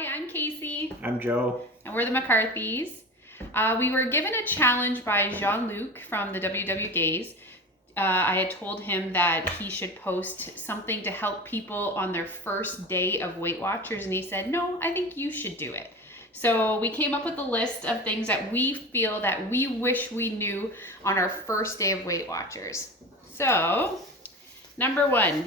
Hi, I'm Casey. I'm Joe. And we're the McCarthys. We were given a challenge by Jean-Luc from the WW Gays. I had told him that he should post something to help people on their first day of Weight Watchers, and he said, no, I think you should do it. So we came up with a list of things that we feel that we wish we knew on our first day of Weight Watchers. So, number 1,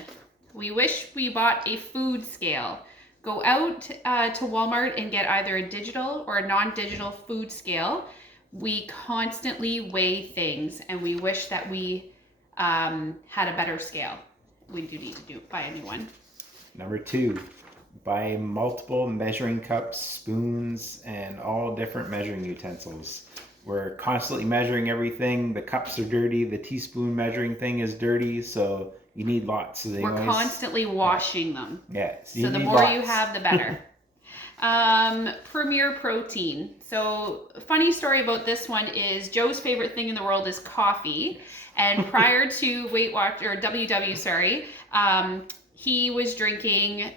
we wish we bought a food scale. Go out to Walmart and get either a digital or a non-digital food scale. We constantly weigh things, and we wish that we had a better scale. We do need to buy a new one. Number 2, buy multiple measuring cups, spoons, and all different measuring utensils. We're constantly measuring everything. The cups are dirty. The teaspoon measuring thing is dirty, so you need lots. So we're constantly washing them. Yeah. So the more you have, the better. Premier Protein. So funny story about this one is Joe's favorite thing in the world is coffee. And prior to Weight Watch or WW, sorry, he was drinking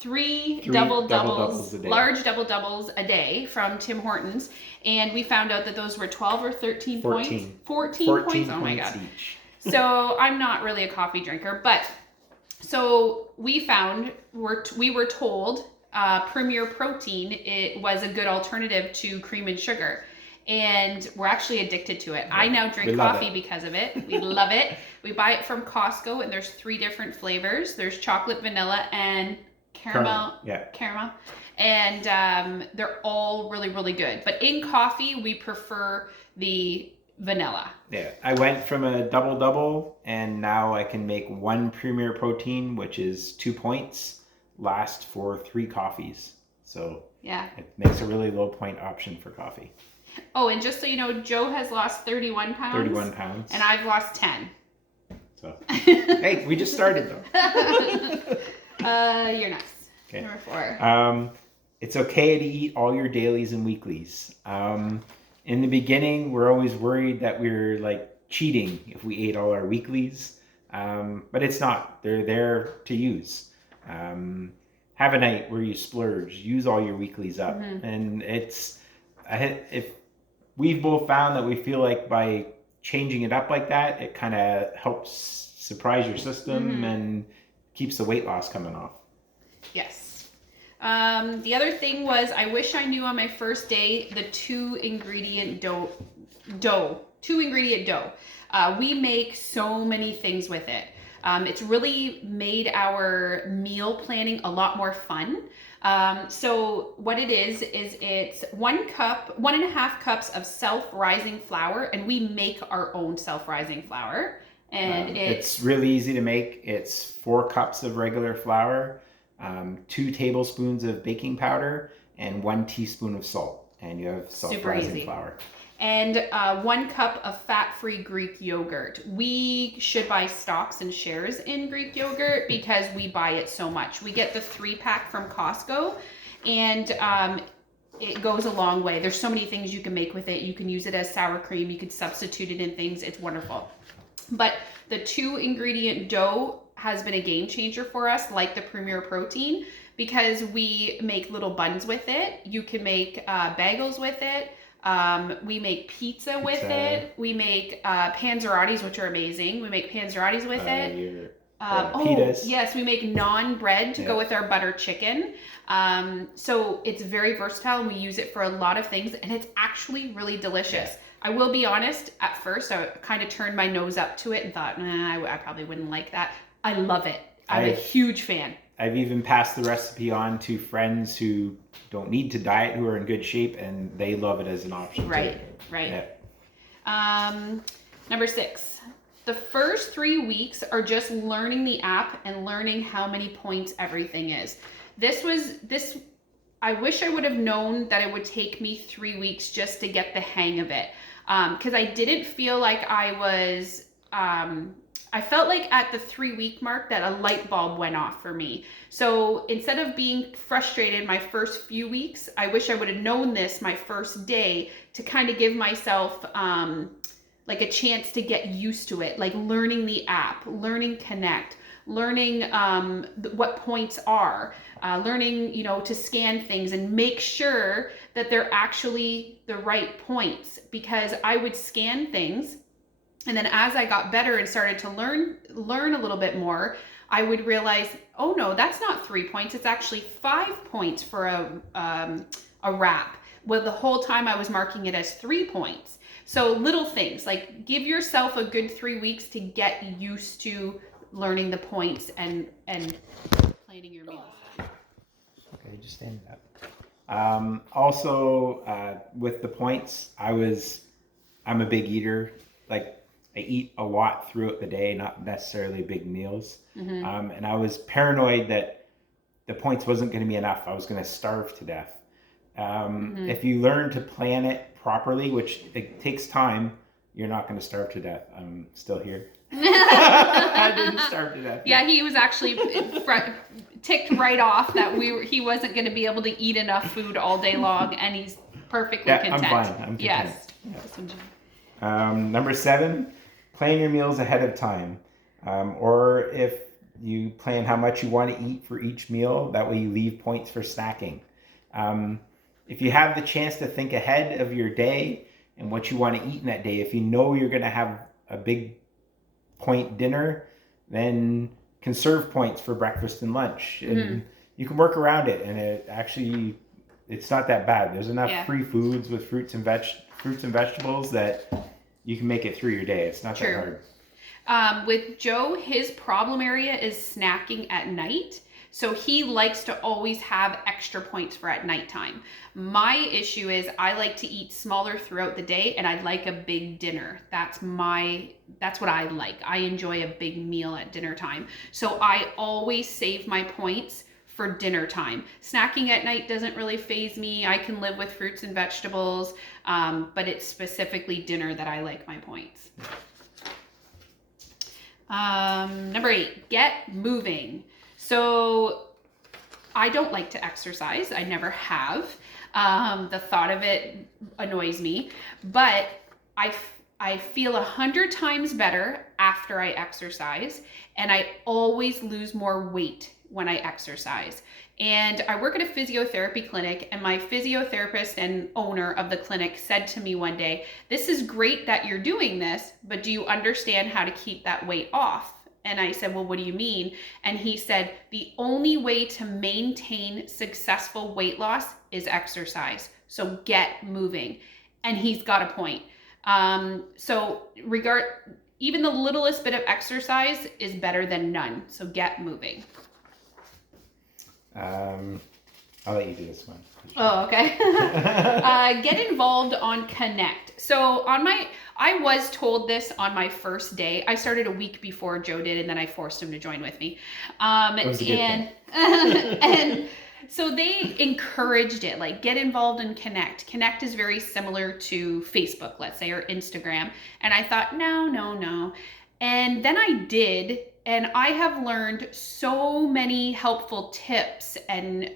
three double doubles, large double doubles a day from Tim Hortons, and we found out that those were 12 or 13 points. 14 points. Oh my god. Each. So I'm not really a coffee drinker, but so we found we were told Premier Protein it was a good alternative to cream and sugar. And we're actually addicted to it. Yeah, I now drink coffee because of it. We love it. We buy it from Costco, and there's 3 different flavors. There's chocolate, vanilla, and caramel. Caramel. And they're all really, really good. But in coffee, we prefer the vanilla. Yeah, I went from a double-double, and now I can make 1 Premier Protein, which is 2 points, last for 3 coffees. So yeah, it makes a really low point option for coffee. Oh, and just so you know, Joe has lost 31 pounds. 31 pounds. And I've lost 10. So, hey, we just started though. You're next. Okay. Number 4. It's okay to eat all your dailies and weeklies. In the beginning, we're always worried that we're like cheating if we ate all our weeklies. But it's not. They're there to use. Have a night where you splurge. Use all your weeklies up. Mm-hmm. And if we've both found that we feel like by changing it up like that, it kind of helps surprise your system and keeps the weight loss coming off. Yes. The other thing was I wish I knew on my first day the 2-ingredient dough. 2-ingredient dough. We make so many things with it. It's really made our meal planning a lot more fun. So what it is it's 1.5 cups of self-rising flour, and we make our own self-rising flour. And it's really easy to make. It's 4 cups of regular flour, 2 tablespoons of baking powder, and 1 teaspoon of salt. And you have self-rising flour. And 1 cup of fat-free Greek yogurt. We should buy stocks and shares in Greek yogurt because we buy it so much. We get the 3-pack from Costco, and it goes a long way. There's so many things you can make with it. You can use it as sour cream. You can substitute it in things. It's wonderful. But the 2-ingredient dough has been a game changer for us, like the Premier Protein, because we make little buns with it. You can make bagels with it. We make pizza with it. We make panzerottis, which are amazing. We make panzerottis with it. Pitas. Yes, we make naan bread to go with our butter chicken. So it's very versatile, and we use it for a lot of things, and it's actually really delicious. Yeah. I will be honest, at first I kind of turned my nose up to it and thought, I probably wouldn't like that. I love it. I'm a huge fan. I've even passed the recipe on to friends who don't need to diet, who are in good shape, and they love it as an option. Right. Yeah. Number 6. The first 3 weeks are just learning the app and learning how many points everything is. I wish I would have known that it would take me 3 weeks just to get the hang of it. Because I didn't feel like I was... I felt like at the 3-week mark that a light bulb went off for me. So instead of being frustrated my first few weeks, I wish I would have known this my first day to kind of give myself like a chance to get used to it, like learning the app, learning Connect, learning what points are, learning, to scan things and make sure that they're actually the right points, because I would scan things, and then as I got better and started to learn a little bit more, I would realize, oh no, that's not 3 points. It's actually 5 points for a wrap. Well, the whole time I was marking it as 3 points. So little things, like give yourself a good 3 weeks to get used to learning the points and planning your meals. Okay, just stand up. Also, with the points, I'm a big eater. Like, I eat a lot throughout the day, not necessarily big meals. Mm-hmm. And I was paranoid that the points wasn't going to be enough. I was going to starve to death. If you learn to plan it properly, which it takes time, you're not going to starve to death. I'm still here. I didn't starve to death. Yeah, he was actually ticked right off that he wasn't going to be able to eat enough food all day long, and he's perfectly content. I'm fine. I'm content. Yes. Yeah. Number 7, plan your meals ahead of time. Or if you plan how much you want to eat for each meal, that way you leave points for snacking. If you have the chance to think ahead of your day and what you want to eat in that day, if you know you're going to have a big point dinner, then conserve points for breakfast and lunch. And you can work around it, and it's not that bad. There's enough free foods with fruits and vegetables that you can make it through your day. It's not that hard. With Joe, his problem area is snacking at night. So he likes to always have extra points for at nighttime. My issue is I like to eat smaller throughout the day, and I like a big dinner. That's what I like. I enjoy a big meal at dinner time. So I always save my points for dinner time. Snacking at night doesn't really faze me. I can live with fruits and vegetables, but it's specifically dinner that I like my points. Number 8, get moving. So I don't like to exercise. I never have. The thought of it annoys me, but I feel 100 times better after I exercise, and I always lose more weight when I exercise. And I work at a physiotherapy clinic, and my physiotherapist and owner of the clinic said to me one day, "This is great that you're doing this, but do you understand how to keep that weight off?" And I said, "Well, what do you mean?" And he said, "The only way to maintain successful weight loss is exercise. So get moving." And he's got a point. Even the littlest bit of exercise is better than none. So get moving. I'll let you do this one. Oh, okay. Get involved on Connect. So I was told this on my first day. I started a week before Joe did, and then I forced him to join with me. That was a good thing. And so they encouraged it, like get involved in Connect. Connect is very similar to Facebook, let's say, or Instagram. And I thought, no. And then I did, and I have learned so many helpful tips and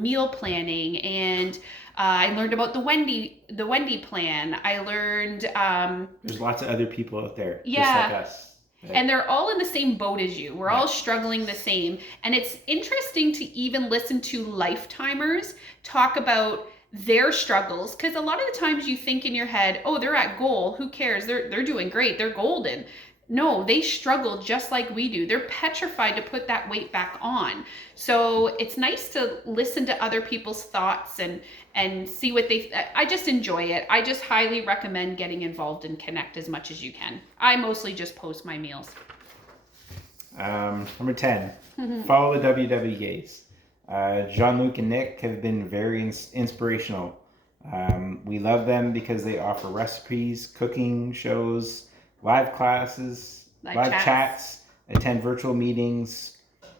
meal planning, and I learned about the Wendy plan. I learned there's lots of other people out there just like us. Right? And they're all in the same boat as you. We're all struggling the same. And it's interesting to even listen to lifetimers talk about their struggles, because a lot of the times you think in your head, oh, they're at goal, who cares, they're doing great, they're golden. No, they struggle just like we do. They're petrified to put that weight back on. So it's nice to listen to other people's thoughts and see what I just enjoy it. I just highly recommend getting involved in Connect as much as you can. I mostly just post my meals. Number 10, follow the WWGays. Jean-Luc and Nick have been very inspirational. We love them because they offer recipes, cooking shows, live classes, live chats, attend virtual meetings.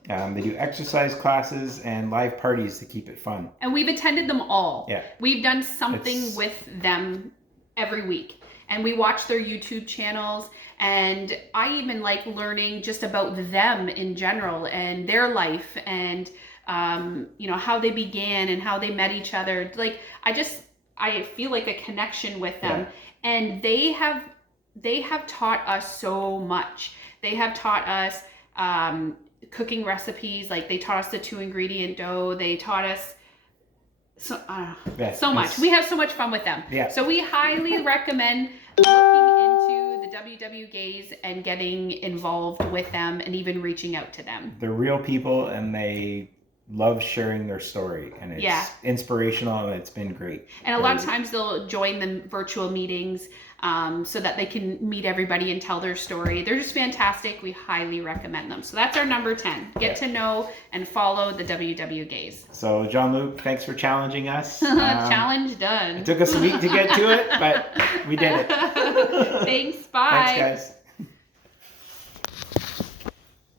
They do exercise classes and live parties to keep it fun. And we've attended them all. Yeah. We've done something with them every week. And we watch their YouTube channels. And I even like learning just about them in general and their life and, how they began and how they met each other. Like, I feel like a connection with them. Yeah. And they have taught us so much. They have taught us cooking recipes. Like they taught us the 2-ingredient dough. They taught us so much. We have so much fun with them. Yeah. So we highly recommend looking into the WW Gays and getting involved with them and even reaching out to them. They're real people and they love sharing their story, and it's inspirational, and it's been great. And a lot of times they'll join the virtual meetings so that they can meet everybody and tell their story. They're just fantastic. We highly recommend them. So that's our number 10. Get to know and follow the WW Gays. So Jean-Luc, thanks for challenging us. Challenge done. It took us a week to get to it, but we did it. Thanks. Bye. Thanks, guys.